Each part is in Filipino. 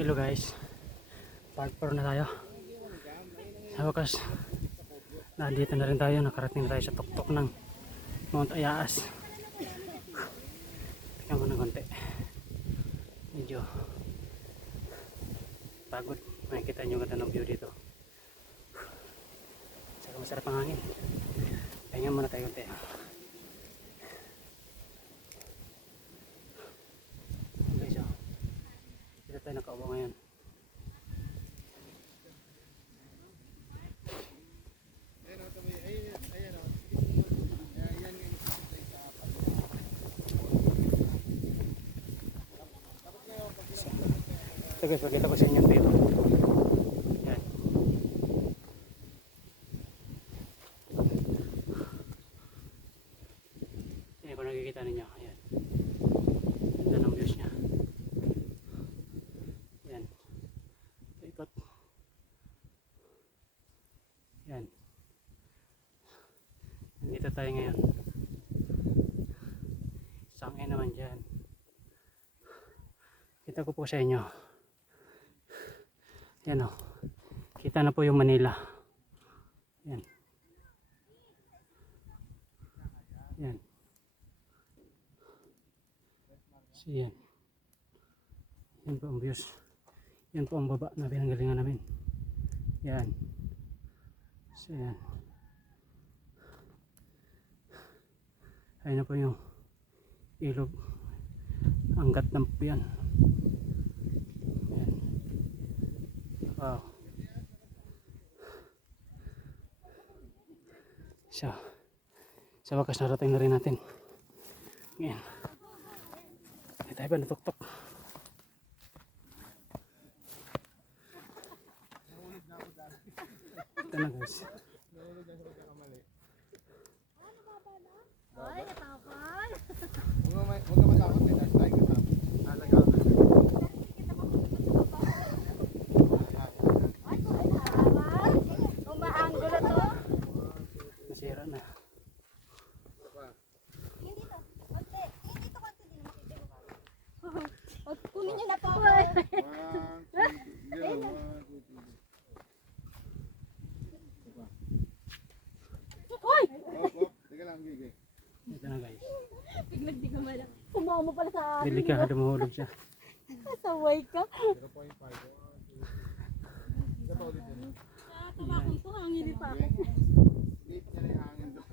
Hello guys, part 4 na tayo. Sa wakas, nandito na rin tayo, nakarating na tayo sa tuktok ng Mount Ayaas. Tingnan mo ng konti, medyo pagod. Makikita nyo ganda ng view dito, saka masarap ang hangin. Tingnan muna tayo konti. Okay, so dito tayo nakaupo ngayon. Ito guys, pakita ko sa inyo dito. Yan. Yan kung nakikita ninyo. Yan. Ganda ng views niya. Yan. Ikot. Yan. Nandito tayo ngayon. Sangin naman dyan. Kita ko po sa inyo. Yan o. Kita na po yung Manila. Yan. Yan. So yan. Yan po ang views. Yan po ang baba na pinanggalingan namin. Yan. So yan. Ayun na po yung ilog. Anggat ng yan. Yan. Wow. So, sa wakas narating na rin natin. Ngayon. Hindi tayo ba natuktok? Ito na guys. Ay, natapal. Huwag ka matakot din. Hashtag ka tapos. Alagaan ka. Ay, natapal. Umaanggo na to. Nasira na. Hindi to. Konti. Hindi to konti din. Huwag kunin nyo na to. One, two, three. Hoy! Teka lang, Gigi. Ito na guys. Biglag di ka mala. Kumama pala sa akin. Delikado mahulog siya. Kasaway ka. 0.5. Isa pa ulit yun. Tumakong to. Hangili pa ako. Late niya na yung hangin doon.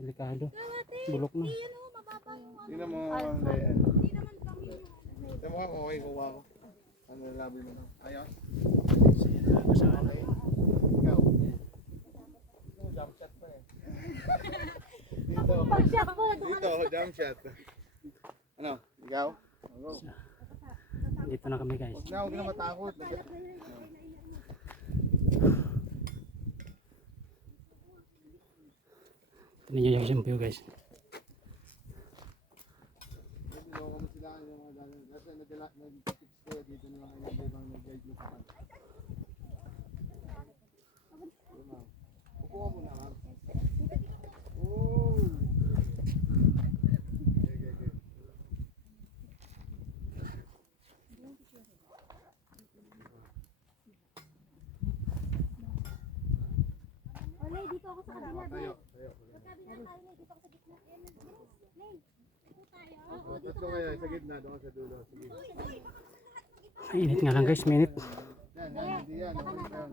Delikado. Bulok na. Tingnan mo, Hindi naman kami. tingnan mo ako, okay, kuha ko. Ano labi mo na? Ayos? So yun na kasama. Ikaw? Jump shot pa eh. Dito. Pag-shot po. Dito, jump shot. Ano? Ikaw? Go. Dito na kami guys. Huwag na matakot. Tingnan nyo yung view guys. Niloko mo sila yung mga galing. Kasi nag-fix kayo dito na lang kayo ibang nag-guide mo sa kanila. Upo mo na ma'am. Oh! Okay. Olay, dito ako sa kabila. Tayo. Sa kabila tayo, Nay. Dito ako sa gitna. Nay, dito tayo. Let's go kayo sa gitna, doon sa dulo. Sige. Mainit nga lang guys, minute. Yan, hindi yan. Okay pa yan.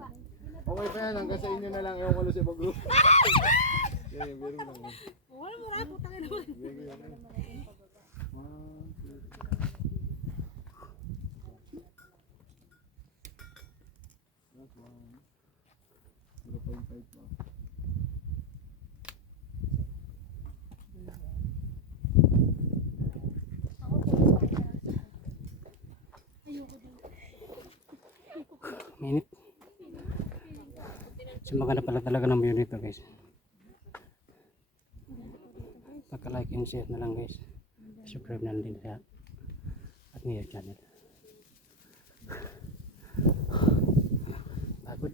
Okay pa yan, hanggang sa inyo na lang. Ewan ko na sa ibang group. Yan, biro lang. Wala mo nga, putang ina naman. Biro lang. 1, 2, 3. Last one. 0.5 pa. Minute. So maganda pala talaga ng view nito guys. Pagka-like and share na lang guys. Subscribe na lang din sa ating channel. Pagod.